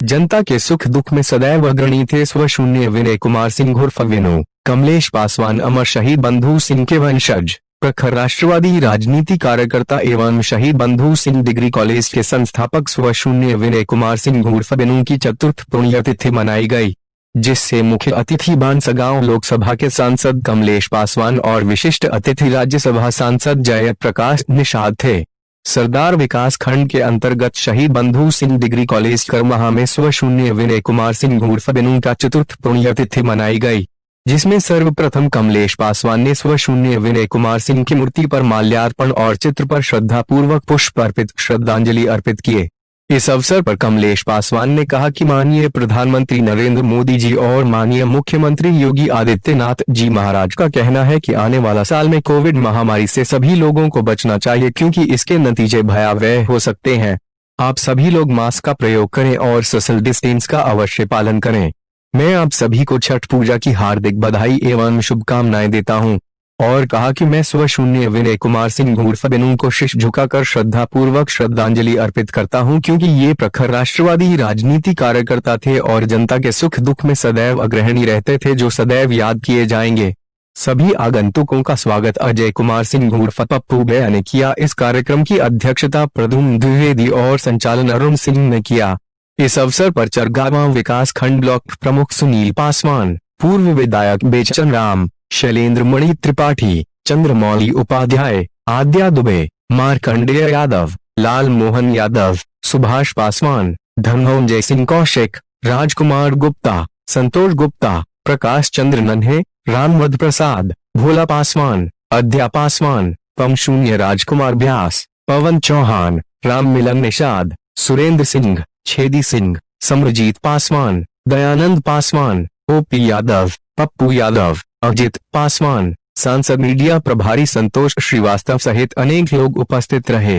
जनता के सुख दुख में सदैव अग्रणी थे स्वशून्य विनय कुमार सिंह उर्फ विनू। कमलेश पासवान अमर शहीद बंधु सिंह के वंशज, प्रखर राष्ट्रवादी राजनीति कार्यकर्ता एवं शहीद बंधु सिंह डिग्री कॉलेज के संस्थापक स्वशून्य विनय कुमार सिंह उर्फ विनू की चतुर्थ पुण्यतिथि मनाई गई, जिससे मुख्य अतिथि बांसगांव लोकसभा के सांसद कमलेश पासवान और विशिष्ट अतिथि राज्यसभा सांसद जयप्रकाश निषाद थे। सरदार विकास खंड के अंतर्गत शहीद बंधु सिंह डिग्री कॉलेज करमहा में स्वशून्य विनय कुमार सिंह उर्फ विनू का चतुर्थ पुण्यतिथि मनाई गई, जिसमें सर्वप्रथम कमलेश पासवान ने स्वशून्य विनय कुमार सिंह की मूर्ति पर माल्यार्पण और चित्र पर श्रद्धापूर्वक पुष्प अर्पित श्रद्धांजलि अर्पित किए। इस अवसर पर कमलेश पासवान ने कहा कि माननीय प्रधानमंत्री नरेंद्र मोदी जी और माननीय मुख्यमंत्री योगी आदित्यनाथ जी महाराज का कहना है कि आने वाला साल में कोविड महामारी से सभी लोगों को बचना चाहिए, क्योंकि इसके नतीजे भयावह हो सकते हैं। आप सभी लोग मास्क का प्रयोग करें और सोशल डिस्टेंस का अवश्य पालन करें। मैं आप सभी को छठ पूजा की हार्दिक बधाई एवं शुभकामनाएं देता हूं और कहा कि मैं स्वशून्य विनय कुमार सिंह उर्फ विनू को शीश झुकाकर श्रद्धापूर्वक श्रद्धांजलि अर्पित करता हूं, क्योंकि ये प्रखर राष्ट्रवादी राजनीति कार्यकर्ता थे और जनता के सुख दुख में सदैव अग्रणी रहते थे, जो सदैव याद किए जाएंगे। सभी आगंतुकों का स्वागत अजय कुमार सिंह उर्फ पप्पू भैया ने किया। इस कार्यक्रम की अध्यक्षता प्रद्युम्न द्विवेदी और संचालन अरुण सिंह ने किया। इस अवसर पर चरगांव विकास खंड ब्लॉक प्रमुख सुनील पासवान, पूर्व विधायक बेचन राम, शैलेंद्र मणि त्रिपाठी, चंद्रमौली उपाध्याय, आद्या दुबे, मार्कंडेय यादव, लाल मोहन यादव, सुभाष पासवान, धनंजय सिंह कौशिक, राजकुमार गुप्ता, संतोष गुप्ता, प्रकाश चंद्र नन्हे, रामवद प्रसाद, भोला पासवान, अद्या पासवान, पमशून्य राजकुमार व्यास, पवन चौहान, राम मिलन निषाद, सुरेंद्र सिंह, छेदी सिंह, समरजीत पासवान, दयानंद पासवान, ओपी यादव, पप्पू यादव, अजित पासवान, सांसद मीडिया प्रभारी संतोष श्रीवास्तव सहित अनेक लोग उपस्थित रहे।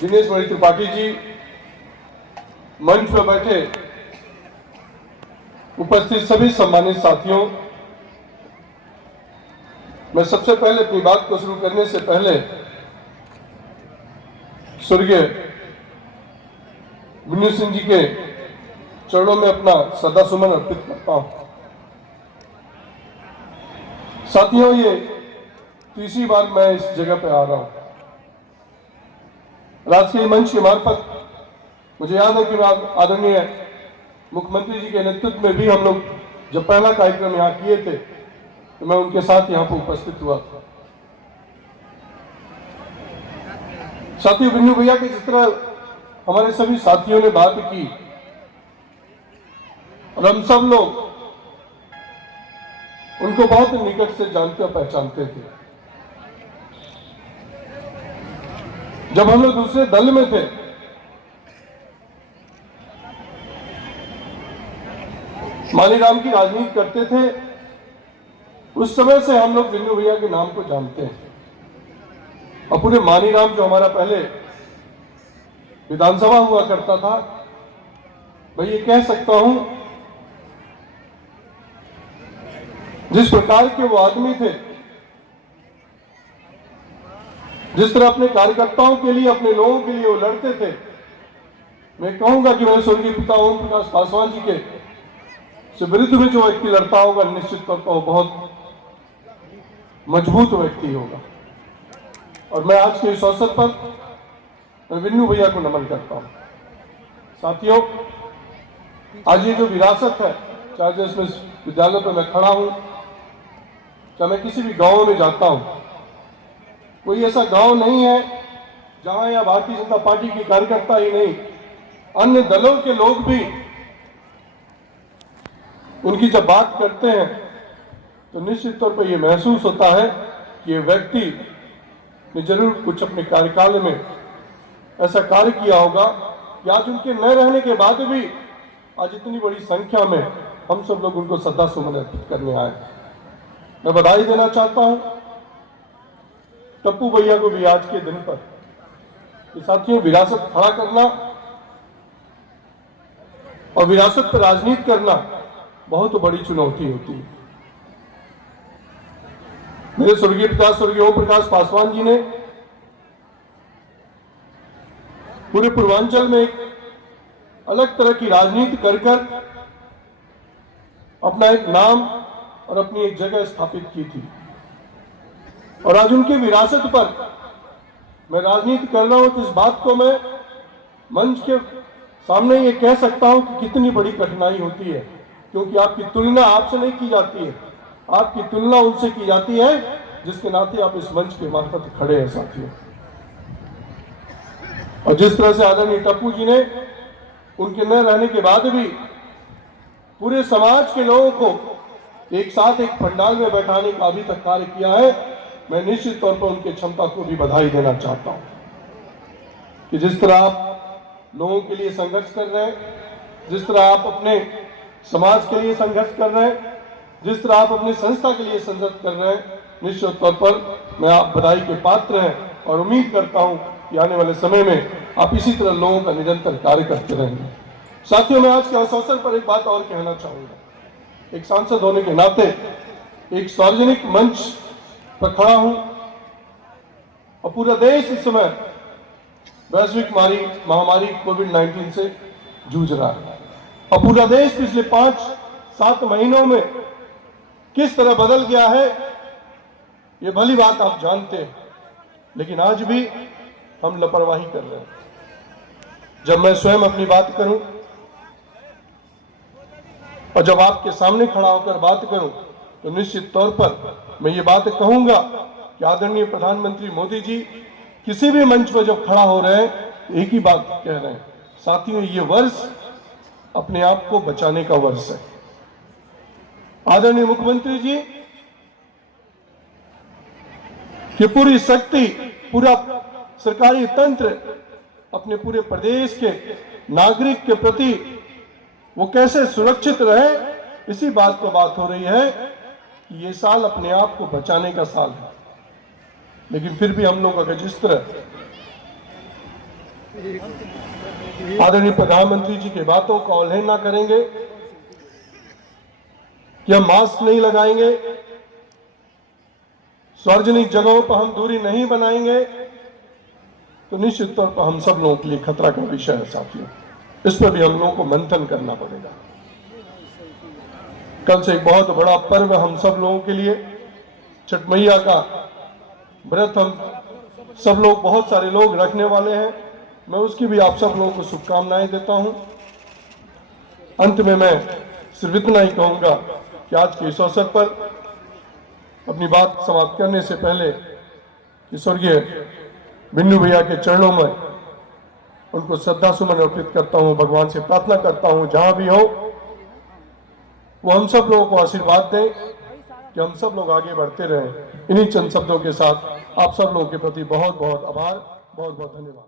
दिनेश मणि त्रिपाठी जी मंच पर बैठे उपस्थित सभी सम्मानित साथियों, मैं सबसे पहले अपनी बात को शुरू करने से पहले स्वर्गीय विनू सिंह जी के चरणों में अपना श्रद्धा सुमन अर्पित करता हूं। साथियों, ये तीसरी बार मैं इस जगह पे आ रहा हूं। राजकीय मंच के मार्फत मुझे याद है कि आदरणीय मुख्यमंत्री जी के नेतृत्व में भी हम लोग जब पहला कार्यक्रम यहाँ किए थे तो मैं उनके साथ यहाँ पर उपस्थित हुआ था। साथियों, विनू भैया के जिस तरह हमारे सभी साथियों ने बात की और हम सब लोग उनको बहुत निकट से जानते और पहचानते थे। जब हम लोग दूसरे दल में थे मानीराम की राजनीति करते थे, उस समय से हम लोग विनू भैया के नाम को जानते हैं। और पूरे मानीराम जो हमारा पहले विधानसभा हुआ करता था, मैं ये कह सकता हूं जिस प्रकार के वो आदमी थे, जिस तरह अपने कार्यकर्ताओं के लिए, अपने लोगों के लिए वो लड़ते थे, मैं कहूंगा कि मेरे स्वर्गीय पिता ओम प्रकाश पासवान जी के से विरुद्ध में जो व्यक्ति लड़ता होगा, निश्चित तौर पर वो बहुत मजबूत व्यक्ति होगा। और मैं आज के इस अवसर पर विनू भैया को नमन करता हूं। साथियों, आज ये जो विरासत है, चाहे जिसमें विद्यालय पर मैं खड़ा हूं, चाहे मैं किसी भी गांव में जाता हूं, कोई ऐसा गांव नहीं है जहां या भारतीय जनता पार्टी के कार्यकर्ता ही नहीं, अन्य दलों के लोग भी उनकी जब बात करते हैं तो निश्चित तौर पर यह महसूस होता है कि ये व्यक्ति ने जरूर कुछ अपने कार्यकाल में ऐसा कार्य किया होगा कि आज उनके न रहने के बाद भी आज इतनी बड़ी संख्या में हम सब लोग उनको श्रद्धा सुमन अर्पित करने आए। मैं बधाई देना चाहता हूं टप्पू भैया को भी आज के दिन पर। साथियों, विरासत खड़ा करना और विरासत पर राजनीति करना बहुत बड़ी चुनौती होती है। मेरे स्वर्गीय पिता स्वर्गीय ओम प्रकाश पासवान जी ने पूरे पूर्वांचल में एक अलग तरह की राजनीति कर कर अपना एक नाम और अपनी एक जगह स्थापित की थी। और आज उनकी विरासत पर मैं राजनीति कर रहा हूं तो इस बात को मैं मंच के सामने ये कह सकता हूं कि कितनी बड़ी कठिनाई होती है, क्योंकि आपकी तुलना आपसे नहीं की जाती है, आपकी तुलना उनसे की जाती है जिसके नाते आप इस मंच के मार्फत खड़े हैं साथियों। और जिस तरह से आदरणीय टप्पू जी ने उनके न रहने के बाद भी पूरे समाज के लोगों को एक साथ एक पंडाल में बैठाने का अभी तक कार्य किया है, मैं निश्चित तौर पर उनकी क्षमता को भी बधाई देना चाहता हूं कि जिस तरह आप लोगों के लिए संघर्ष कर रहे हैं, जिस तरह आप अपने समाज के लिए संघर्ष कर रहे हैं, जिस तरह आप अपनी संस्था के लिए संघर्ष कर रहे हैं, निश्चित तौर पर मैं आप बधाई के पात्र हैं और उम्मीद करता हूं कि आने वाले समय में आप इसी तरह लोगों का निरंतर कार्य करते रहेंगे। साथियों, मैं आज के इस अवसर पर एक बात और कहना चाहूंगा। एक सांसद होने के नाते एक सार्वजनिक मंच पर खड़ा हूं और पूरा देश इस समय वैश्विक महामारी कोविड-19 से जूझ रहा है और पूरा देश पिछले 5-7 महीनों में किस तरह बदल गया है ये भली बात आप जानते हैं, लेकिन आज भी हम लापरवाही कर रहे हैं। जब मैं स्वयं अपनी बात करूं और जब आपके सामने खड़ा होकर बात करूं तो निश्चित तौर पर मैं ये बात कहूंगा कि आदरणीय प्रधानमंत्री मोदी जी किसी भी मंच पर जब खड़ा हो रहे हैं एक ही बात कह रहे हैं, साथियों ये वर्ष अपने आप को बचाने का वर्ष है। आदरणीय मुख्यमंत्री जी की पूरी शक्ति, पूरा सरकारी तंत्र अपने पूरे प्रदेश के नागरिक के प्रति वो कैसे सुरक्षित रहे, इसी बात पर बात हो रही है कि ये साल अपने आप को बचाने का साल है। लेकिन फिर भी हम लोग अगर जिस तरह आदरणीय प्रधानमंत्री जी की बातों को अवहेलना करेंगे कि हम मास्क नहीं लगाएंगे, सार्वजनिक जगहों पर हम दूरी नहीं बनाएंगे, तो निश्चित तौर पर हम सब लोगों के लिए खतरा का विषय है साथियों। इस पर भी हम लोगों को मंथन करना पड़ेगा। कल से एक बहुत बड़ा पर्व हम सब लोगों के लिए, छठ मैया का व्रत हम सब लोग, बहुत सारे लोग रखने वाले हैं। मैं उसकी भी आप सब लोगों को शुभकामनाएं देता हूं। अंत में मैं सिर्फ इतना ही कहूंगा कि आज के इस अवसर पर अपनी बात समाप्त करने से पहले स्वर्गीय बिन्नू भैया के चरणों में उनको श्रद्धा सुमन अर्पित करता हूं, भगवान से प्रार्थना करता हूं जहां भी हो वो हम सब लोगों को आशीर्वाद दें कि हम सब लोग आगे बढ़ते रहें। इन्हीं चंद शब्दों के साथ आप सब लोगों के प्रति बहुत बहुत आभार, बहुत बहुत धन्यवाद।